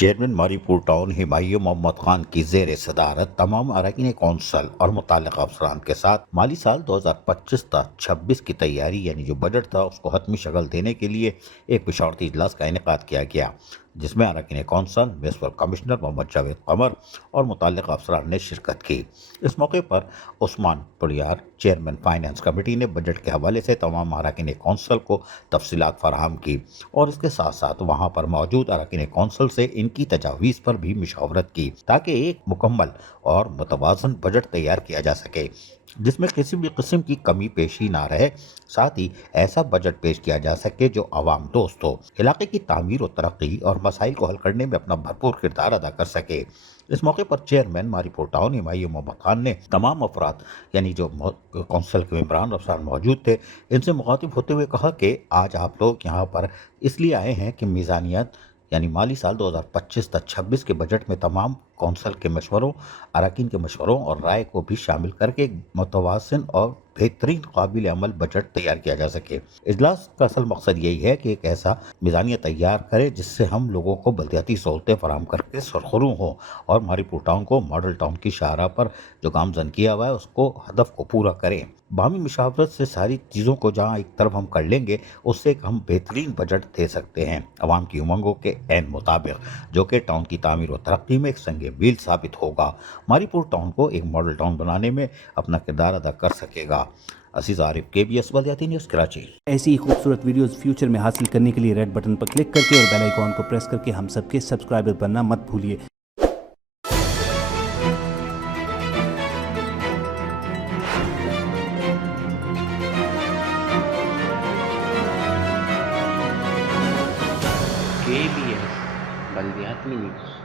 Chairman ماری پور town Humayun Muhammad Khan کی زیر صدارت تمام اراکین کونسل اور متعلقہ افسران کے ساتھ مالی سال 2025 تا 26 کی تیاری یعنی جو بجٹ تھا اس کو حتمی شکل دینے کے لیے ایک مشاورتی اجلاس کا انعقاد کیا گیا، جس میں اراکین کونسل، میونسپل کمشنر محمد جاوید قمر اور متعلقہ افسران نے شرکت کی۔ اس موقع پر عثمان پلیار، چیئرمین فائنانس کمیٹی نے بجٹ کے حوالے سے تمام اراکین کونسل کو تفصیلات فراہم کی اور اس کے ساتھ ساتھ وہاں پر موجود اراکین کونسل سے ان کی تجاویز پر بھی مشاورت کی تاکہ ایک مکمل اور متوازن بجٹ تیار کیا جا سکے جس میں کسی بھی قسم کی کمی پیشی نہ رہے، ساتھ ہی ایسا بجٹ پیش کیا جا سکے جو عوام دوست ہو، علاقے کی تعمیر و ترقی اور مسائل کو حل کرنے میں اپنا بھرپور کردار ادا کر سکے۔ اس موقع پر چیئرمین ماری پور ٹاؤن ہمایوں محمد خان نے تمام افراد یعنی جو کونسل کے ممبران افسران موجود تھے ان سے مخاطب ہوتے ہوئے کہا کہ آج آپ لوگ یہاں پر اس لیے آئے ہیں کہ میزانیت یعنی مالی سال 2025 تا 26 کے بجٹ میں تمام کونسل کے مشوروں، اراکین کے مشوروں اور رائے کو بھی شامل کر کے ایک متوازن اور بہترین قابل عمل بجٹ تیار کیا جا سکے۔ اجلاس کا اصل مقصد یہی ہے کہ ایک ایسا میزانیہ تیار کرے جس سے ہم لوگوں کو بلدیاتی سہولتیں فراہم کر کے سرخرو ہوں اور ماری پور ٹاؤن کو ماڈل ٹاؤن کی شاہراہ پر جو گامزن کیا ہوا ہے اس کو ہدف کو پورا کریں۔ باہمی مشاورت سے ساری چیزوں کو جہاں ایک طرف ہم کر لیں گے اس سے ہم بہترین بجٹ دے سکتے ہیں عوام کی امنگوں کے عین مطابق، جو کہ ٹاؤن کی تعمیر و ترقی میں ایک سنگ میل ثابت ہوگا، ماری پور ٹاؤن کو ایک ماڈل ٹاؤن بنانے میں اپنا کردار ادا کر سکے گا۔ عزیز عارف، KBS بلدیاتی نیوز، کراچی۔ ایسی ہی خوبصورت ویڈیوز فیوچر میں حاصل کرنے کے لیے ریڈ بٹن پر کلک کر کے اور بیل آئیکن کو پریس کر کے ہم سب کے سبسکرائبر بننا مت بھولیے۔ KBS بلدیاتی نیوز۔